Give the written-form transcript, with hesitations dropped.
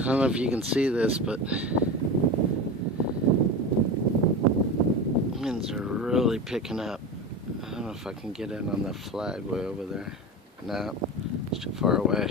I don't know if you can see this, but winds are really picking up. I don't know if I can get in on the flag way over there. No, it's too far away.